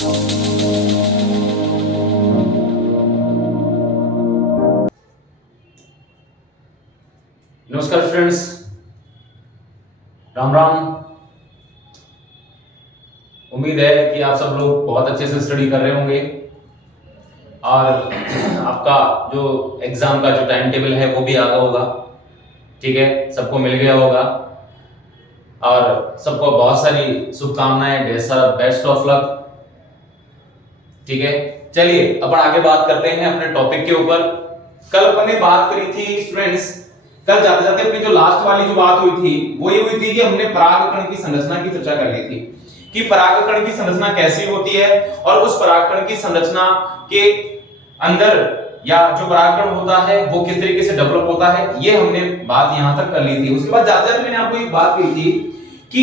नमस्कार स्टूडेंट्स, राम राम। उम्मीद है कि आप सब लोग बहुत अच्छे से स्टडी कर रहे होंगे और आपका जो एग्जाम का जो टाइम टेबल है वो भी आ गया होगा। ठीक है, सबको मिल गया होगा और सबको बहुत सारी शुभकामनाएं, ढेर सारा बेस्ट ऑफ लक। ठीक है, चलिए अपन आगे बात करते हैं अपने टॉपिक के ऊपर। कल अपन ने बात करी थी स्टूडेंट्स, कल जाते जाते अपनी जो लास्ट वाली जो बात हुई थी वो ये हुई थी कि हमने परागकण की संरचना की चर्चा कर ली थी कि परागकण की संरचना कैसी होती है और उस परागकण की संरचना के अंदर या जो परागकण होता है वो किस तरीके से डेवलप होता है, ये हमने बात यहां तक कर ली थी। उसके बाद जाते जाते मैंने आपको एक बात कही थी कि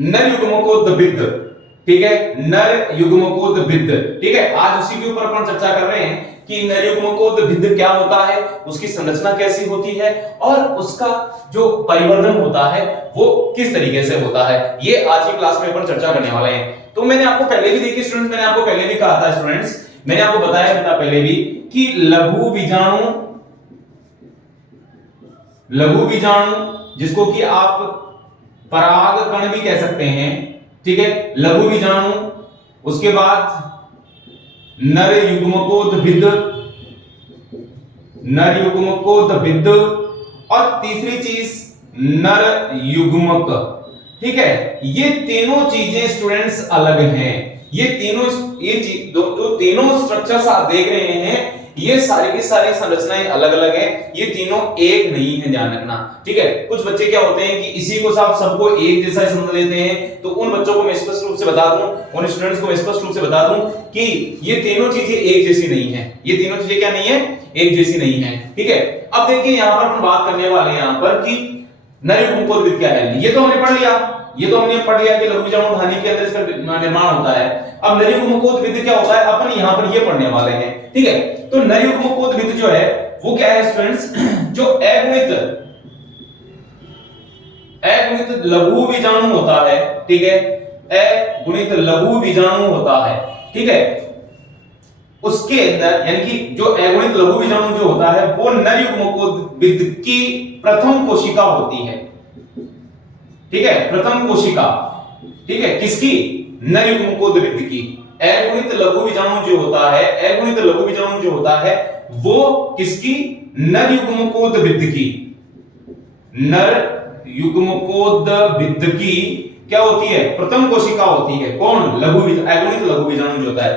नर युग्मकोद्भिद, ठीक है, नर युग्मकोद्भिद, ठीक है, आज उसी के ऊपर अपन चर्चा कर रहे हैं कि नर युग्मकोद्भिद क्या होता है, उसकी संरचना कैसी होती है और उसका जो परिवर्धन होता है वो किस तरीके से होता है, ये आज की क्लास में अपन चर्चा करने वाले हैं। तो मैंने आपको पहले भी देखी स्टूडेंट्स, मैंने आपको पहले भी कहा था स्टूडेंट्स, मैंने आपको बताया था पहले भी कि लघु बीजाणु जिसको कि आप परागकण भी कह सकते हैं, ठीक है, लघु बीजाणु, उसके बाद नर युग्मकोद्भिद और तीसरी चीज नर युग्मक। ठीक है, ये तीनों चीजें स्टूडेंट्स अलग हैं। ये जो तीनों स्ट्रक्चर्स आप देख रहे हैं ये सारी की सारी संरचनाएं अलग अलग हैं, ये तीनों एक नहीं है, ध्यान रखना। ठीक है, कुछ बच्चे क्या होते हैं कि इसी को सबको एक जैसा ही समझ लेते हैं, तो उन बच्चों को मैं स्पष्ट रूप से बता दूं, उन स्टूडेंट्स को मैं स्पष्ट रूप से बता दूं कि ये तीनों चीजें एक जैसी नहीं है। ये तीनों चीजें क्या नहीं है, एक जैसी नहीं है। ठीक है, अब देखिए यहां पर हम बात करने वाले हैं यहां पर कि नर युग्मकोद्भिद क्या है। ये तो हमने पढ़ लिया, ये तो हमने पढ़ लिया कि लघु बीजाणु धानी के अंदर इसका निर्माण होता है। अब नर युग्मकोद्भिद क्या होता है अपन यहां पर ये पढ़ने वाले हैं। ठीक है, तो नर युग्मकोद्भिद जो है वो क्या है स्टूडेंट्स, जो अगुणित लघु बीजाणु होता है। ठीक है, अगुणित लघु बीजाणु होता है। ठीक है, उसके अंदर यानी कि जो अगुणित लघु बीजाणु जो होता है वो नर युग्मकोद्भिद की प्रथम कोशिका होती है। ठीक है, प्रथम कोशिका, ठीक है, किसकी, नर युग्मकोद्भिद की। अगुणित लघु बीजाणु जो होता है, अगुणित लघु बीजाणु जो होता है वो किसकी, नर युग्मकोद्भिद की। नर युग्मकोद्भिद की क्या होती है, प्रथम कोशिका होती है। कौन, अगुणित लघु बीजाणु जो होता है,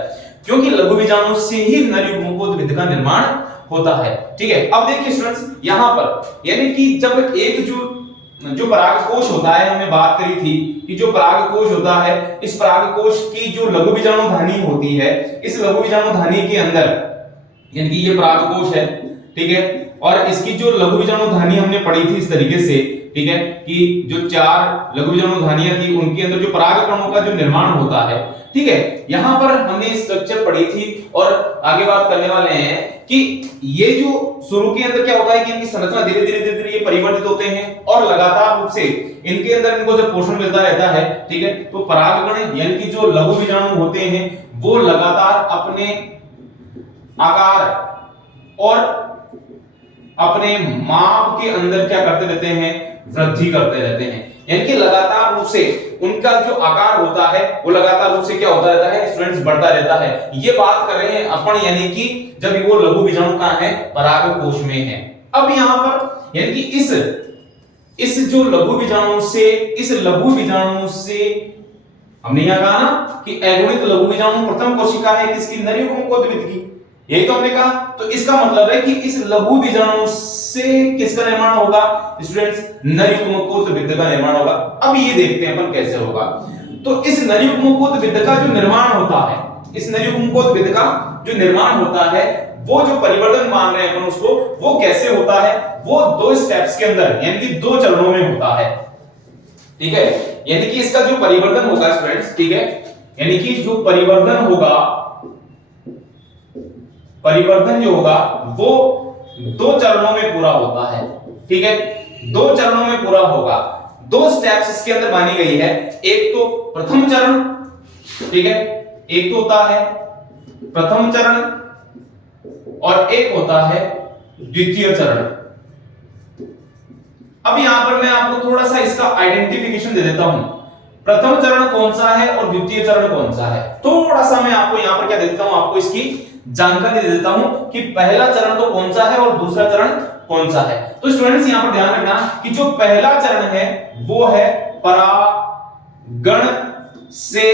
क्योंकि लघु बीजाणु से ही नर युग्मकोद्भिद का निर्माण होता है। ठीक है, अब देखिए स्टूडेंट्स यहां पर यानी कि जब एक जो परागकोश होता है, हमने बात करी थी कि जो परागकोश होता है, इस परागकोश की जो लघु बीजाणु धानी होती है, इस लघु बीजाणु धानी के अंदर यानी कि ये परागकोश है, ठीक है, और इसकी जो लघु बीजाणु धानी हमने पढ़ी थी इस तरीके से, ठीक है, कि जो 4 लघु बीजाणु धानियां थी उनके अंदर जो परागकणों का जो निर्माण होता है। ठीक है, यहां पर हमने स्ट्रक्चर पढ़ी थी और आगे बात करने वाले हैं कि ये जो शुरू के अंदर क्या होता है कि इनकी संरचना धीरे धीरे ये परिवर्तित होते हैं और लगातार रूप से इनके अंदर इनको जब पोषण मिलता रहता है, ठीक है, तो परागकण यानी कि जो लघु बीजाणु होते हैं वो लगातार अपने आकार और अपने माप के अंदर क्या करते रहते हैं, वृद्धि करते रहते हैं। यानी कि लगातार रूप से उनका जो आकार होता है वो लगातार रूप से क्या होता रहता है स्टूडेंट्स, बढ़ता रहता है। ये बात कर रहे हैं अपन यानी कि जब वो लघु बीजाणु कहां है, परागकोश में है। अब यहां पर यानी कि इस जो लघु बीजाणु से, इस लघु बीजाणु से हमने यहां कहा ना कि अगुणित लघु बीजाणु प्रथम कोशिका है किसकी, नर युग्मकोद्भिद की, यही तो हमने कहा। तो इसका मतलब है कि इस लघु बीजाणु से किसका निर्माण होगा स्टूडेंट्स, नर युग्मकोद्भिद का निर्माण होगा। अब ये देखते हैं अपन कैसे होगा। तो इस नर युग्मकोद्भिद का जो निर्माण होता है, इस नर युग्मकोद्भिद का जो निर्माण होता है वो जो परिवर्तन मान रहे हैं अपन उसको, वो कैसे होता है, वो 2 स्टेप्स के अंदर यानी कि 2 चरणों में होता है। ठीक है, यानी कि इसका जो परिवर्तन होगा स्टूडेंट्स, ठीक है, यानी कि जो परिवर्तन होगा, परिवर्तन जो होगा वो 2 चरणों में पूरा होता है। ठीक है, 2 चरणों में पूरा होगा। 2 स्टेप्स इसके अंदर मानी गई है। एक तो प्रथम चरण, ठीक है, एक तो होता है प्रथम चरण और एक होता है द्वितीय चरण। अब यहां पर मैं आपको थोड़ा सा इसका आइडेंटिफिकेशन दे देता हूं, प्रथम चरण कौन सा है और द्वितीय चरण कौन सा है। थोड़ा सा मैं आपको यहां पर क्या दे देता हूं, आपको इसकी जानकारी दे देता हूं कि पहला चरण तो कौन सा है और दूसरा चरण कौन सा है। तो स्टूडेंट्स यहां पर ध्यान रखना कि जो पहला चरण है वो है परागण से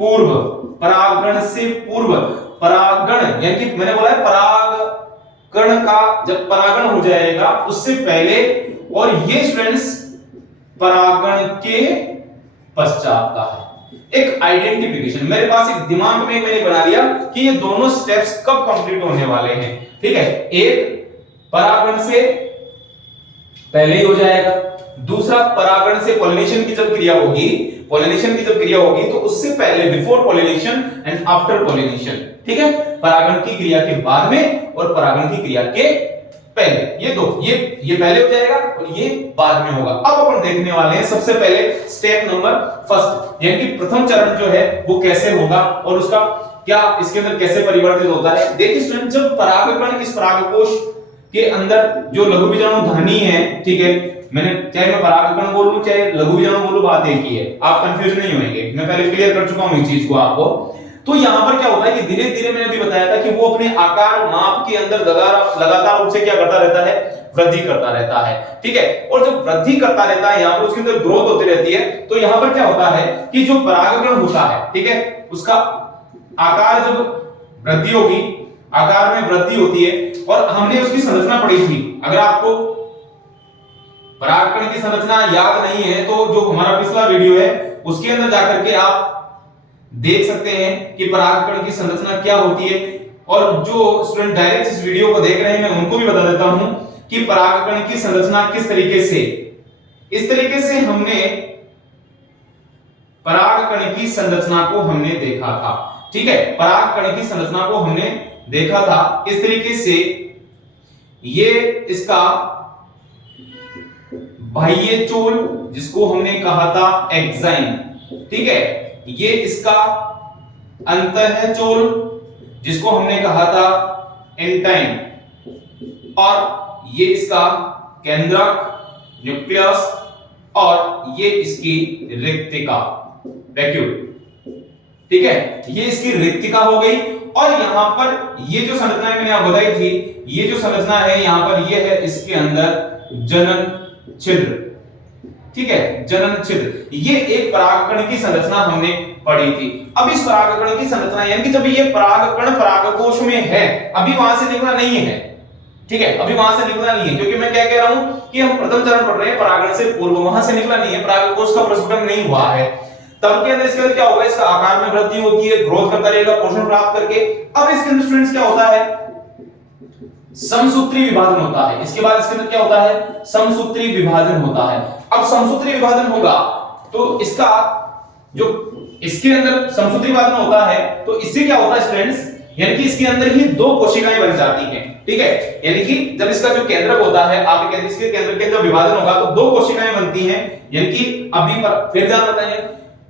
पूर्व, परागण से पूर्व, परागण यानी कि मैंने बोला है परागण का जब परागण हो जाएगा उससे पहले, और ये स्टूडेंट्स परागण के पश्चात का है। एक आइडेंटिफिकेशन मेरे पास एक दिमाग में मैंने बना लिया कि ये दोनों स्टेप्स कब कंप्लीट होने वाले हैं। ठीक है, एक परागण से पहले ही हो जाएगा, दूसरा परागण से पॉलिनेशन की जब क्रिया होगी, पॉलिनेशन की जब क्रिया होगी तो उससे पहले, before pollination and after pollination. ठीक है, परागण की क्रिया के बाद में और परागण की क्रिया के पहले, ये दो, ये पहले हो जाएगा और ये बाद में होगा। अब अपन देखने वाले हैं सबसे पहले स्टेप नंबर फर्स्ट, यानी कि प्रथम चरण जो है वो कैसे होगा और उसका क्या इसके अंदर कैसे परिवर्तित होता है। देखिए स्टूडेंट, जब परागकण इस परागकोश के अंदर जो लघु बीजाणु धानी है, ठीक है, मैंने चाहे मैं परागकण बोलूं चाहे लघु बीजाणु बोलूं, बात एक ही है, आप कंफ्यूज नहीं होंगे, मैं पहले क्लियर कर चुका हूं इस चीज को आपको। तो यहां पर क्या होता है कि धीरे धीरे मैंने अभी बताया था कि वो अपने आकार माप के अंदर लगातार रूप से क्या करता रहता है, वृद्धि करता रहता है। ठीक है, और जब वृद्धि करता रहता है यहां पर उसके अंदर ग्रोथ होती रहती है, तो यहां पर क्या होता है कि जो परागकण होता है, ठीक है, उसका आकार जब वृद्धि होगी, आकार में वृद्धि होती है, और हमने उसकी संरचना पढ़ी थी। अगर आपको परागकण की संरचना याद नहीं है तो जो हमारा पिछला वीडियो है उसके अंदर जाकर के आप देख सकते हैं कि परागकण की संरचना क्या होती है। और जो स्टूडेंट डायरेक्ट इस वीडियो को देख रहे हैं मैं उनको भी बता देता हूं कि परागकण की संरचना किस तरीके से, इस तरीके से हमने परागकण की संरचना को हमने देखा था। ठीक है, परागकण की संरचना को हमने देखा था इस तरीके से, ये इसका बाह्य चोल जिसको हमने कहा था एक्साइन, ठीक है, ये इसका अंतः चोल जिसको हमने कहा था एंटाइन, और ये इसका केंद्रक न्यूक्लियस, और ये इसकी रिक्तिका वैक्यूल। ठीक है, ये इसकी रिक्तिका हो गई। और यहां पर ये जो संरचना मैंने आपको बताई थी, ये जो संरचना है यहां पर ये है इसके अंदर जनन छिद्र। ठीक है, जनन छिद्र, ये एक परागकण की संरचना हमने पढ़ी थी। अब इस परागकण की संरचना यानी कि जब ये परागकण परागकोश में है, अभी वहां से निकला नहीं है। ठीक है, अभी वहां से निकला नहीं है, क्योंकि मैं क्या कह रहा हूं कि हम प्रथम चरण पढ़ रहे हैं परागण से पूर्व, वहां से निकला नहीं है, परागकोश का प्रस्फुटन नहीं हुआ है। तब के अंदर इसके अंदर क्या होगा, इसका आकार में वृद्धि होती है, ग्रोथ करता रहेगा पोषण प्राप्त करके। अब इसके अंदर स्टूडेंट्स क्या होता है, समसूत्री विभाजन होता है। इसके बाद इसके अंदर क्या होता है, समसूत्री विभाजन होता है। अब समसूत्री विभाजन होगा तो इसका जो इसके अंदर समसूत्री विभाजन होता है तो इससे क्या होता है स्टूडेंट्स, यानी कि इसके अंदर ही दो कोशिकाएं बन जाती हैं। ठीक है, यानी कि जब इसका जो केंद्रक होता है, आप कहते हैं इसके केंद्र के अंदर विभाजन होगा तो दो कोशिकाएं बनती हैं। यानी कि अभी फिर ध्यान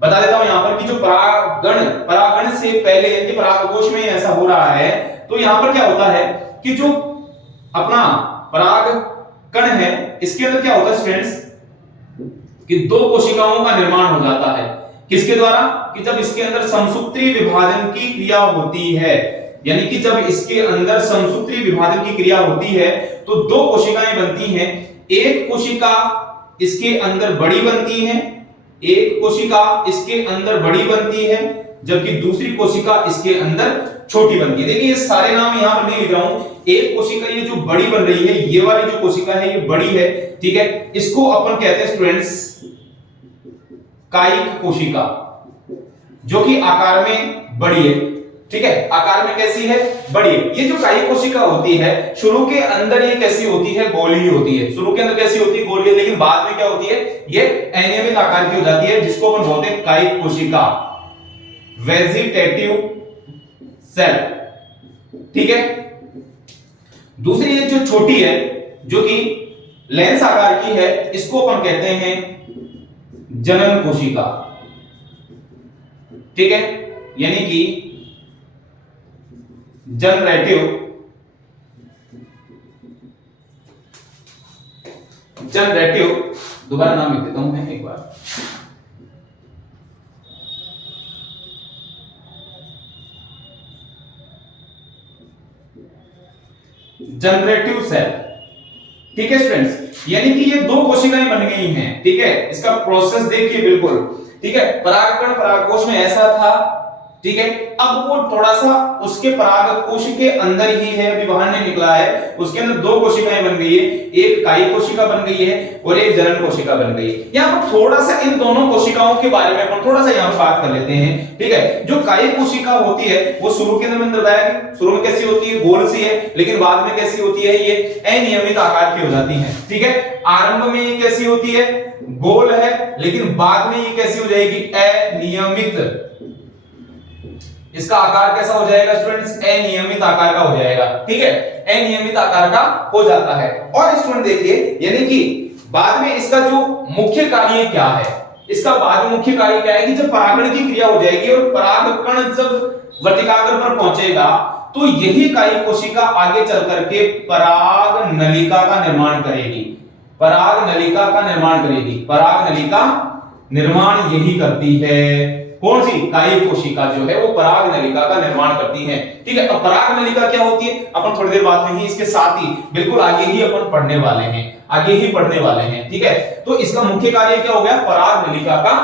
बता देता हूं यहां पर कि जो परागण से पहले यानी कि परागकोश में ऐसा हो रहा है, तो यहां पर क्या होता है कि जो अपना परागकण है इसके अंदर क्या होता है स्टूडेंट्स कि दो कोशिकाओं का निर्माण हो जाता है। किसके द्वारा, कि जब इसके अंदर समसूत्री विभाजन की क्रिया होती है, यानी कि जब इसके अंदर समसूत्री विभाजन की क्रिया होती है तो दो कोशिकाएं बनती हैं। एक कोशिका इसके अंदर बड़ी बनती है, एक कोशिका इसके अंदर बड़ी बनती है, जबकि दूसरी कोशिका इसके अंदर छोटी बनती है। देखिए ये सारे नाम यहां पर नहीं लिख रहा हूं, एक कोशिका ये जो बड़ी बन रही है, ये वाली जो कोशिका है ये बड़ी है। ठीक है, इसको अपन कहते हैं स्टूडेंट्स कायिक कोशिका, जो कि आकार में बड़ी है। ठीक है, आकार में कैसी है, बड़ी है। ये जो कायिक कोशिका होती है शुरू के अंदर ये कैसी होती है, गोली होती है। शुरू के अंदर कैसी होती है, गोली है, लेकिन बाद में क्या होती है, ये अनियमित आकार की हो जाती है, जिसको अपन बोलते हैं कायिक कोशिका, वेजिटेटिव सेल। ठीक है, दूसरी ये जो छोटी है जो कि लेंस आकार की है, इसको अपन कहते हैं जनन कोशिका। ठीक है, यानी कि जनरेटिव दोबारा नाम लिख देता हूं मैं एक बार, जनरेटिव सेल। ठीक है स्टूडेंट्स, यानी कि ये दो कोशिकाएं बन गई हैं। ठीक है, इसका प्रोसेस देखिए बिल्कुल। ठीक है, परागकण परागकोश में ऐसा था। ठीक है, अब वो थोड़ा सा उसके परागकोश के अंदर ही है, अभी बाहर नहीं निकला है, उसके अंदर दो कोशिकाएं बन गई है, एक कायी कोशिका बन गई है और एक जनन कोशिका बन गई है। यहां पर थोड़ा सा इन दोनों कोशिकाओं के बारे में हम थोड़ा सा यहां बात कर लेते हैं। ठीक है, जो कायी कोशिका होती है वो शुरू के अंदर मैंने बताया कि शुरू में कैसी होती है, गोल सी है, लेकिन बाद में कैसी होती है, ये अनियमित आकार की हो जाती है। ठीक है, आरंभ में ये कैसी होती है, गोल है, लेकिन बाद में ये कैसी हो जाएगी, अनियमित। इसका आकार कैसा हो जाएगा स्टूडेंट्स, अनियमित आकार का हो जाएगा। ठीक है, अनियमित आकार का हो जाता है। और स्टूडेंट देखिए, यानी कि बाद में इसका जो मुख्य कार्य क्या है, इसका बाद में मुख्य कार्य क्या है कि जब परागण की क्रिया हो जाएगी और परागकण जब वर्तिकाग्र पर पहुंचेगा तो यही कायी कोशिका आगे चल करके पराग नलिका का निर्माण करेगी। पराग नलिका का निर्माण करेगी। पराग नलिका निर्माण यही करती है। कौन सी, कायी कोशिका जो है वो पराग नलिका का निर्माण करती है। ठीक है, अब पराग नलिका क्या होती है अपन थोड़ी देर बाद में ही इसके साथ ही बिल्कुल आगे ही अपन पढ़ने वाले हैं, आगे ही पढ़ने वाले हैं। ठीक है, तो इसका मुख्य कार्य क्या हो गया, पराग नलिका का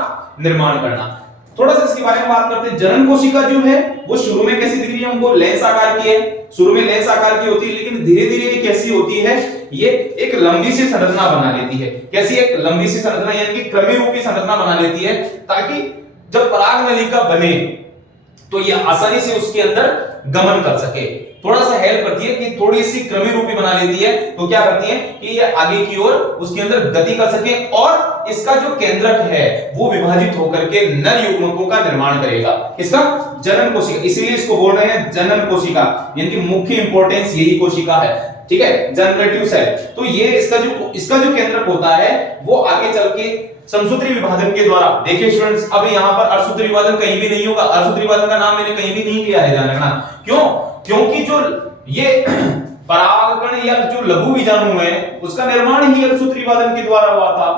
निर्माण करना। थोड़ा सा इसके बारे में बात करते हैं। जनन कोशिका जो है वो शुरू में कैसी दिख रही है हमको, लेंस आकार की है, शुरू में लेंस आकार की होती है, लेकिन धीरे धीरे ये कैसी होती है, ये एक लंबी सी संरचना बना लेती है। कैसी, एक लंबी सी संरचना, यानी कि क्रमी रूपी संरचना बना लेती है, ताकि जब पराग नलिका बने तो ये आसानी से उसके अंदर गमन कर सके। थोड़ा सा हेल्प करती है कि थोड़ी सी क्रमी रूपी बना लेती है, तो क्या करती है कि ये आगे की ओर उसके अंदर गति कर सके और इसका जो केंद्रक है वो विभाजित होकर के नर युग्मकों का निर्माण करेगा। इसका जनन कोशिका, इसीलिए इसको बोल रहे हैं जनन कोशिका, यानी कि मुख्य इंपॉर्टेंस यही कोशिका है। ठीक है, जनरेटिव सेल। तो ये इसका जो केंद्रक होता है वो आगे चल के समसूत्री विभाजन के द्वारा, देखिए स्टूडेंट्स, अब यहाँ पर अर्धसूत्री विभाजन कहीं भी नहीं होगा। अर्धसूत्री विभाजन का नाम मैंने कहीं भी नहीं लिया है, ध्यान रखना। क्यों, क्योंकि जो ये परागकण या जो लघु बीजाणु है उसका निर्माण ही अर्धसूत्री विभाजन के द्वारा हुआ था।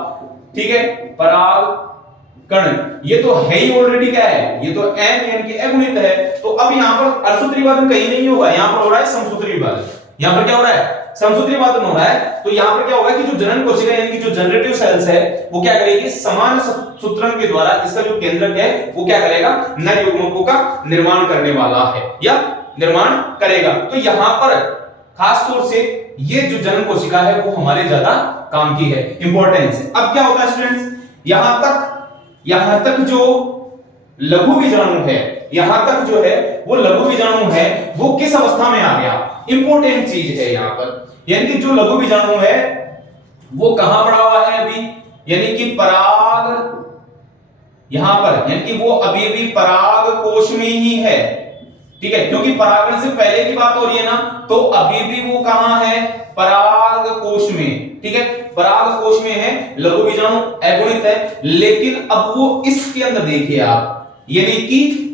ठीक है, परागकण ये तो है ही ऑलरेडी, क्या है, ये तो एन यानी कि अगुणित है। तो अब यहाँ पर अर्धसूत्री विभाजन कहीं नहीं होगा, यहाँ पर हो रहा है समसूत्री विभाजन। यहाँ पर क्या हो रहा है, समसूत्री विभाजन हो रहा है। तो यहाँ पर क्या होगा कि जो जनन कोशिका यानी कि जो जनरेटिव सेल्स है वो क्या करेगी, समान सूत्रण के द्वारा इसका जो केंद्रक है वो क्या करेगा, नर युग्मकों का निर्माण करने वाला है या निर्माण करेगा। तो यहाँ पर खास तौर से ये जो जनन कोशिका है वो हमारे ज्यादा काम की है, इंपॉर्टेंस है। अब क्या होता है स्टूडेंट्स, यहां तक जो लघु बीजाणु है, यहां तक जो है वो लघु बीजाणु है वो किस अवस्था में आ गया, इंपॉर्टेंट चीज है यहाँ पर। यानी कि जो लघु बीजाणु है वो कहां पड़ा हुआ है अभी, यानी कि पराग, यहां पर, यानी कि वो अभी भी पराग कोश में ही है। ठीक है, क्योंकि परागण से पहले की बात हो रही है ना, तो अभी भी वो कहां है, पराग कोश में। ठीक है, पराग कोश में है, लघु बीजाणु अगुणित है, लेकिन अब वो इसके अंदर देखिए आप, यानी कि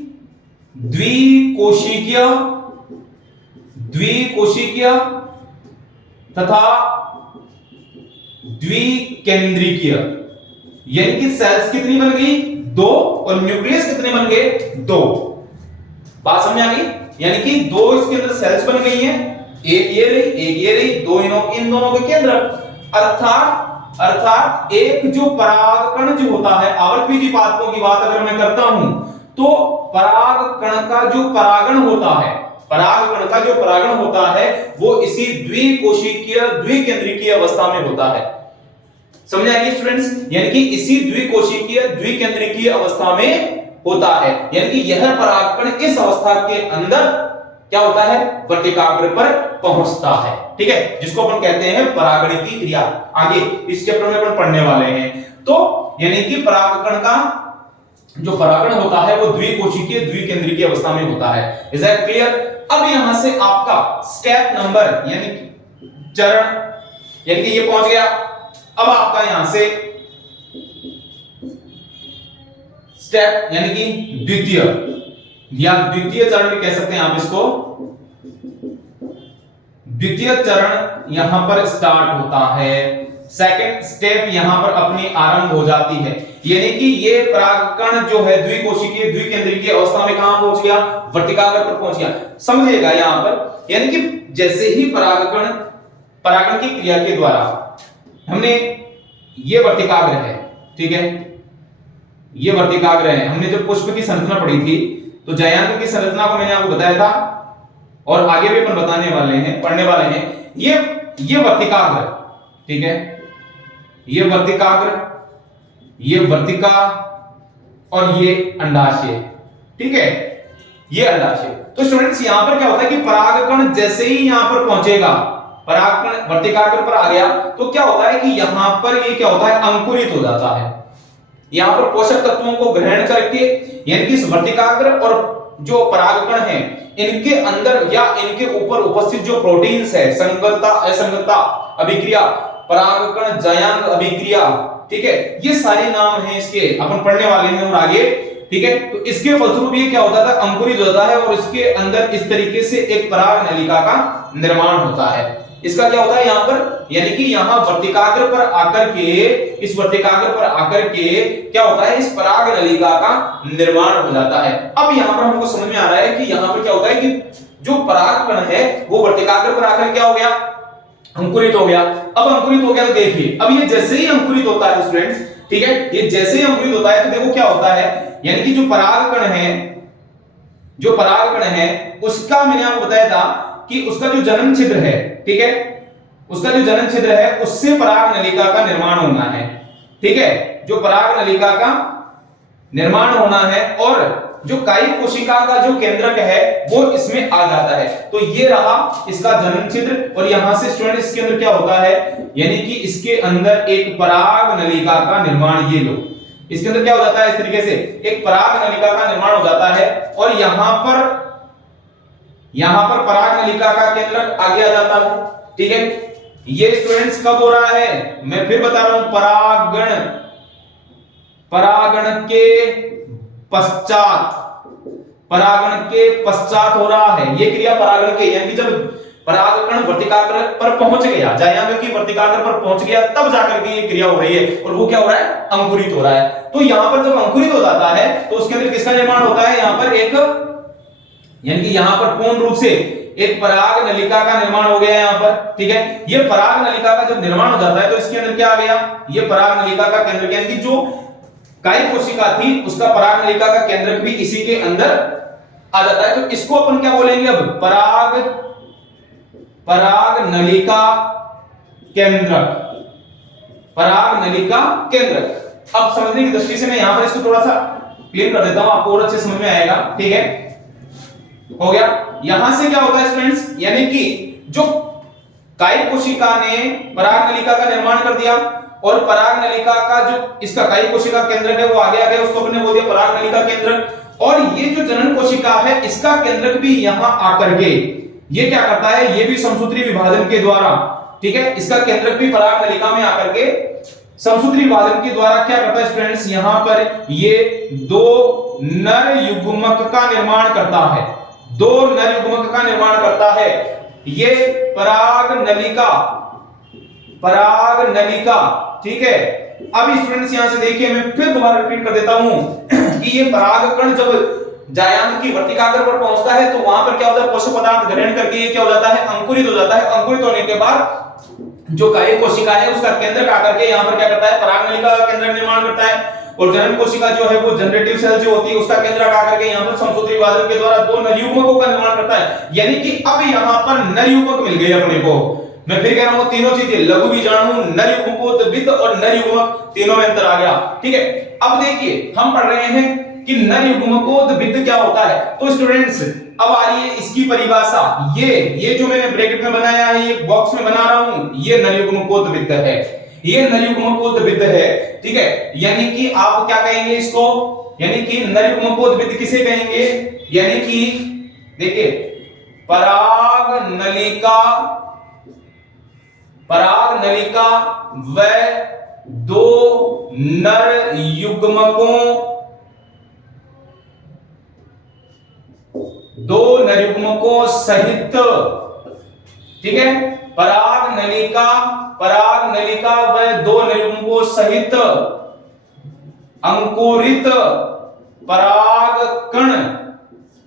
द्विकोशिकीय तथा द्विकेंद्रिकीय, यानी कि सेल्स कितनी बन गई, दो, और न्यूक्लियस कितने बन गए, दो। बात समझ आ गई, यानी कि दो इसके अंदर सेल्स बन गई हैं, एक ये रही, एक ये रही, दो इन दोनों के केंद्र। अर्थात एक जो परागकण जो होता है, आवर्त बीजी पादपों की बात अगर मैं करता हूं तो परागकण का जो परागण होता है, परागकण का जो परागण होता है वो इसी द्विकोशिकीय द्विकेंद्रिकीय अवस्था में होता है। समझ आएगी स्टूडेंट्स, यानी कि इसी द्विकोशिकीय द्विकेंद्रिकीय अवस्था में होता है, यानी कि यह परागकण इस अवस्था के अंदर क्या होता है, वर्तिकाग्र पर पहुंचता है। ठीक है, जिसको अपन कहते हैं परागणिकी क्रिया। आगे इस चैप्टर में अपन पढ़ने वाले हैं। तो यानी कि परागकण का जो परागण होता है वो द्विकोशिकीय द्विकेंद्रिकीय अवस्था में होता है। Is that clear? अब यहां से आपका स्टेप नंबर यानी चरण, यानी कि ये पहुंच गया। अब आपका यहां से स्टेप यानी कि द्वितीय या द्वितीय चरण भी कह सकते हैं आप इसको। द्वितीय चरण यहां पर स्टार्ट होता है, सेकंड स्टेप यहां पर अपनी आरंभ हो जाती है। यानी कि ये परागकण जो है द्विकोशिकीय द्विकेंद्रीय अवस्था में कहां पहुंच गया, वर्तिकाग्र पर पहुंच गया। समझिएगा यहां पर, यानी कि जैसे ही परागण की क्रिया के द्वारा हमने, ये वर्तिकाग्र है, ठीक है, ये वर्तिकाग्र है। हमने जब पुष्प की संरचना पढ़ी थी तो जयांग की संरचना को मैंने आपको बताया था, और आगे भी अपन बताने वाले हैं, पढ़ने वाले हैं। ये वर्तिकाग्र, ठीक है, ये वर्तिकाग्र, ये वर्तिका, और ये अंडाशय, ठीक है, ये अंडाशय। तो स्टूडेंट्स यहां पर क्या होता है कि परागकण जैसे ही यहां पर पहुंचेगा, परागकण वर्तिकाग्र पर आ गया, तो क्या होता है कि यहां पर ये क्या होता है, अंकुरित हो जाता है। यहां पर पोषक तत्वों को ग्रहण करके, यानी कि इस वर्तिकाग्र और जो परागकण है, इनके अंदर या इनके ऊपर उपस्थित जो प्रोटीन्स है, संगरता, असंगरता अभिक्रिया, परागकण जयांग अभिक्रिया, ठीक है, ये सारे नाम हैं इसके, अपन पढ़ने वाले हैं और आगे, ठीक है। तो इसके फलस्वरूप ये क्या होता था, अंकुरित होता है, और इसके अंदर इस तरीके से एक पराग नलिका का निर्माण होता है। इसका क्या होता है यहां पर, यानी कि यहां वर्तिकाग्र पर आकर के, इस वर्तिकाग्र पर आकर के क्या होता है, इस पराग नलिका का निर्माण हो जाता है। अब यहां पर हमको समझ में आ रहा है कि यहां पर क्या होता है कि जो परागकण है वो वर्तिकाग्र पर आकर क्या हो गया, अंकुरित हो गया। अब अंकुरित हो गया तो देखिए, अब ये जैसे ही अंकुरित होता है स्टूडेंट्स, ठीक है, ये जैसे ही अंकुरित होता है तो देखो क्या होता है, यानी कि जो परागकण है उसका मैंने आपको बताया था कि उसका जो जनन छिद्र है, ठीक है, उसका जो जनन छिद्र है उससे पराग नलिका का निर्माण होना है, ठीक है, जो पराग नलिका का निर्माण होना है, और जो कायिक कोशिका का जो केंद्रक है वो इसमें आ जाता है। तो ये रहा इसका जनन छिद्र, और यहां से स्टूडेंट इसके अंदर क्या होता है, यानी कि इसके अंदर एक पराग नलिका का निर्माण, ये लो, इसके अंदर क्या हो जाता है, इस तरीके से एक पराग नलिका का निर्माण हो जाता है, और यहां पर पराग नलिका का केंद्रक आगे आ जाता है, ठीक है। ये स्टूडेंट्स कब हो रहा है, मैं फिर बता रहा हूं, परागण के पश्चात हो रहा है ये क्रिया परागण के, यानी जब परागकण वर्तिकाग्र पर पहुंच गया, जयांग की वर्तिकाग्र पर पहुंच गया, तब जाकर के ये क्रिया हो रही है, और वो क्या हो रहा है, अंकुरित हो रहा है। तो यहां पर जब अंकुरित हो जाता है तो उसके अंदर किसका निर्माण होता है, यहां पर एक, यानी कि यहां पर पूर्ण रूप से एक पराग नलिका का निर्माण हो गया है यहां पर, ठीक है। ये पराग नलिका का जब निर्माण हो जाता है तो इसके अंदर क्या आ गया, ये पराग नलिका का केंद्र, यानी कि जो कायिक कोशिका थी उसका पराग नलिका का केंद्रक भी इसी के अंदर आ जाता है। तो इसको अपन क्या बोलेंगे अब, पराग नलिका केंद्रक, पराग नलिका केंद्रक। अब समझने की दृष्टि से मैं यहां पर इसको थोड़ा सा क्लियर कर देता हूं, आपको और अच्छे समझ में आएगा, ठीक है, हो गया। यहां से क्या होता है स्टूडेंट्स, यानी कि जो कायिक कोशिका ने पराग नलिका का निर्माण कर दिया, और पराग नलिका का जो इसका कायिक कोशिका केंद्रक है वो आगे आ गया, उसको अपने बोल दिया पराग नलिका केंद्रक। और ये जो जनन कोशिका है इसका केंद्रक भी यहां आकर के ये क्या करता है, ये भी समसूत्री विभाजन के द्वारा, ठीक है, इसका केंद्रक भी पराग नलिका में आकर के समसूत्री विभाजन के द्वारा क्या करता है स्टूडेंट्स, यहां पर ये दो नर युग्मक का निर्माण करता है, दो नर युग्मक का निर्माण करता है। ये पराग नलिका, ठीक है। अब स्टूडेंट्स यहां से देखिए, मैं फिर दोबारा रिपीट कर देता हूं कि ये परागकण जब जायांग की वर्तिकाग्र पर पहुंचता है तो वहां पर क्या होता है, पोषक पदार्थ ग्रहण करके ये क्या हो जाता है, अंकुरित हो जाता है। अंकुरित होने के बाद जो कायिक कोशिका है उसका केंद्रक आकर के यहां पर क्या करता है, पराग नलिका का केंद्रक निर्माण करता है, और जनन कोशिका जो है वो जनरेटिव सेल जो होती है उसका केंद्रक आकर के यहां पर समसूत्री विभाजन के द्वारा दो नर युग्मकों का निर्माण करता है। यानी कि अब यहां पर नर युग्मक मिल गए अपने को। मैं फिर कह रहा हूं, तीनों चीजें, लघु बीजाणु, नर युग्मकोद्भिद और नर युग्मक, तीनों में अंतर आ गया, ठीक है। अब देखिए हम पढ़ रहे हैं कि नर युग्मकोद्भिद क्या होता है। तो स्टूडेंट्स अब आ रही है इसकी परिभाषा, ये जो मैंने ब्रैकेट में बनाया है, ये बॉक्स में बना रहा हूं, ये नर युग्मकोद्भिद है, ये नर युग्मकोद्भिद है, ठीक है। यानी कि आप क्या कहेंगे इसको, यानी कि नर युग्मकोद्भिद किसे कहेंगे, यानी कि देखिए पराग नलिका व दो नर युग्मकों दो नरयुग्मकों सहित, ठीक है, पराग नलिका व दो नरयुग्मकों सहित अंकुरित परागकण,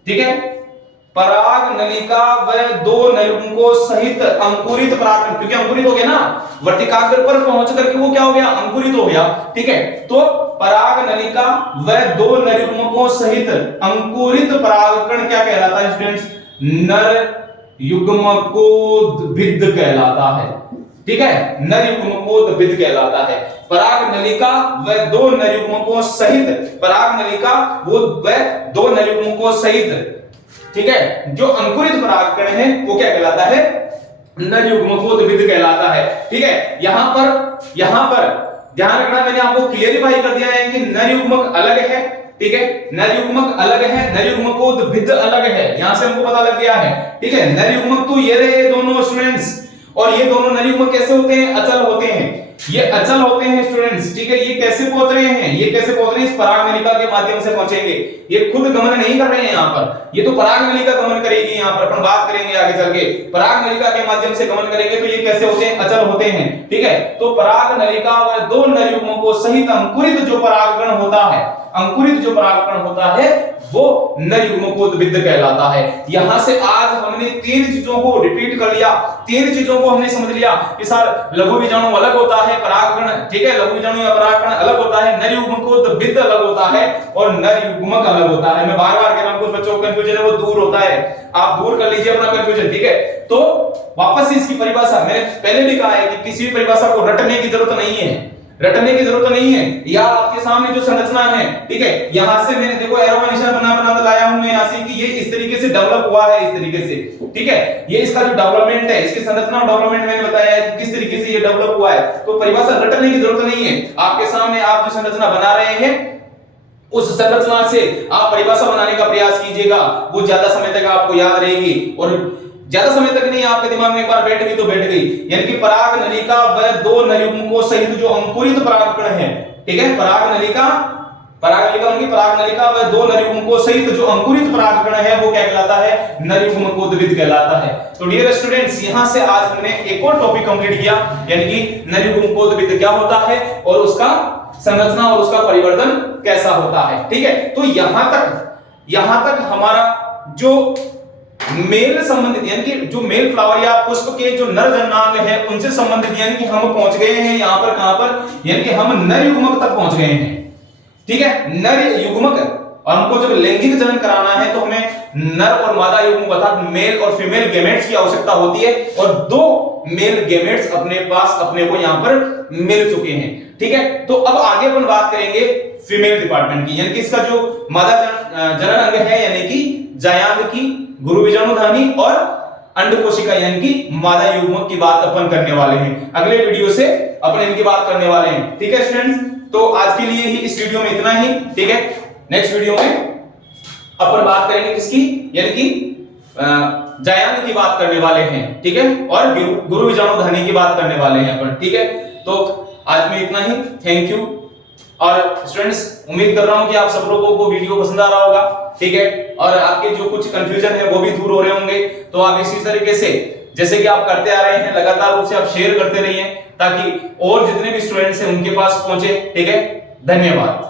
ठीक है, पराग नलिका व दो नरयुग्मकों सहित अंकुरित परागकण, क्योंकि अंकुरित हो गया ना, वर्तिकाग्र पर पहुंच करके वो क्या हो गया, अंकुरित हो गया, ठीक है। तो पराग नलिका व दो नरयुग्मकों सहित अंकुरित परागकण क्या कहलाता है स्टूडेंट्स, नर युग्मकोद्भिद कहलाता है, ठीक है, नर युग्मकोद्भिद कहलाता है। पराग नलिका व दो नरयुग्मकों सहित, पराग नलिका वो व दो नरयुग्मकों सहित, ठीक है, जो अंकुरित परागकण है वो क्या कहलाता है, नर युग्मकोद्भिद कहलाता है, ठीक है। यहां पर ध्यान रखना, मैंने आपको क्लियरिफाई कर दिया है कि नर युग्मक अलग है, ठीक है, नर युग्मक अलग है, नर युग्मकोद्भिद अलग है, यहां से हमको पता लग गया है, ठीक है। नर युग्मक तो ये रहे दोनों स्टूडेंट्स, और ये दोनों नर युग्मक कैसे होते हैं, अचल होते हैं, ये अचल होते हैं स्टूडेंट्स, ठीक है। ये कैसे पहुंच रहे हैं, ये कैसे पहुंच रहे हैं, इस पराग नलिका के माध्यम से पहुंचेंगे, ये खुद गमन नहीं कर रहे हैं यहाँ पर, ये तो पराग नलिका गमन करेगी, यहाँ पर अपन बात करेंगे आगे चल के, पराग नलिका के माध्यम से गमन करेंगे, तो ये कैसे होते हैं, अचल होते हैं, ठीक है। तो पराग नलिका व दो नर युग्मकों सहित अंकुरित जो परागकण होता है, अंकुरित जो परागकण होता है वो नर युग्मकोद्भिद कहलाता है। यहां से आज हमने तीन चीजों को रिपीट कर लिया, तीन चीजों को हमने समझ लिया कि सर लघु बीजाणु अलग होता है, परागकण, ठीक है, लघु बीजाणु या परागकण अलग होता है, नर युग्मकोद्भिद अलग होता है और नर युग्मक अलग होता है। मैं बार-बार कह रहा हूं, कुछ बच्चों को कंफ्यूजन है वो दूर होता है, आप दूर कर लीजिए अपना कंफ्यूजन, ठीक है। तो वापस से इसकी परिभाषा, मैंने पहले भी कहा है कि किसी भी परिभाषा को रटने की जरूरत नहीं है, रटने की जरूरत नहीं है, या आपके सामने जो संरचना है, ठीक है, यहां से मैंने देखो एरो का निशान बना लाया हूं मैं यहां से कि ये इस तरीके से डेवलप हुआ है, इस तरीके से, ठीक है, ये इसका जो डेवलपमेंट है, इसकी संरचना और डेवलपमेंट मैंने बताया है कि किस तरीके से ये डेवलप हुआ है। तो परिभाषा रटने की जरूरत नहीं है, आपके सामने आप जो संरचना बना रहे हैं उस संरचना से आप परिभाषा बनाने का प्रयास कीजिएगा, वो ज्यादा समय तक आपको याद रहेगी, और ज्यादा समय तक नहीं, आपके दिमाग में एक बार बैठ गई तो बैठ गई। यानी कि पराग नलिका व दो नर युग्मकों सहित जो अंकुरित परागकण है, ठीक है, पराग नलिका व दो नर युग्मकों सहित जो अंकुरित परागकण है वो क्या कहलाता है, नर युग्मकोद्भिद कहलाता है। तो डियर स्टूडेंट्स, यहां से आज हमने एक और टॉपिक कंप्लीट किया, यानी कि नर युग्मकोद्भिद क्या होता है और उसका संरचना और उसका परिवर्तन कैसा होता है, ठीक है। तो यहां तक हमारा जो मेल संबंधित, यानी कि जो मेल फ्लावर या पुष्प के जो नर जननांग है उनसे संबंधित, यानी कि हम पहुंच गए हैं यहां पर, कहां पर, यानी कि हम नर युग्मक तक पहुंच गए हैं, ठीक है, नर युग्मक। और हमको जब लैंगिक जनन कराना है तो हमें नर और मादा युग्मक अर्थात मेल और फीमेल गैमेट्स की आवश्यकता होती है, और दो मेल गैमेट्स अपने को यहां पर मिल चुके हैं, ठीक है। तो अब आगे अपन बात करेंगे फीमेल डिपार्टमेंट की, यानी कि इसका जो मादा जनन अंग है, यानी कि जायांग की, गुरु बीजाणुधानी और अंड कोशिका, यानी कि मादा युग्मक की बात अपन करने वाले हैं। अगले वीडियो से अपन इनकी बात करने वाले हैं, ठीक है स्टूडेंट्स। तो आज के लिए ही इस वीडियो में इतना ही, ठीक है। नेक्स्ट वीडियो में अपन बात करेंगे किसकी, यानी कि जायांग की बात करने वाले हैं, ठीक है, और गुरु बीजाणुधानी की बात करने वाले हैं अपन, ठीक है। तो आज में इतना ही, थैंक यू। और स्टूडेंट्स, उम्मीद कर रहा हूं कि आप सब लोगों को वीडियो पसंद आ रहा होगा, ठीक है, और आपके जो कुछ कंफ्यूजन है वो भी दूर हो रहे होंगे। तो आप इसी तरीके से जैसे कि आप करते आ रहे हैं लगातार रूप से आप शेयर करते रहिए, ताकि और जितने भी स्टूडेंट्स हैं उनके पास पहुंचे, ठीक है। धन्यवाद।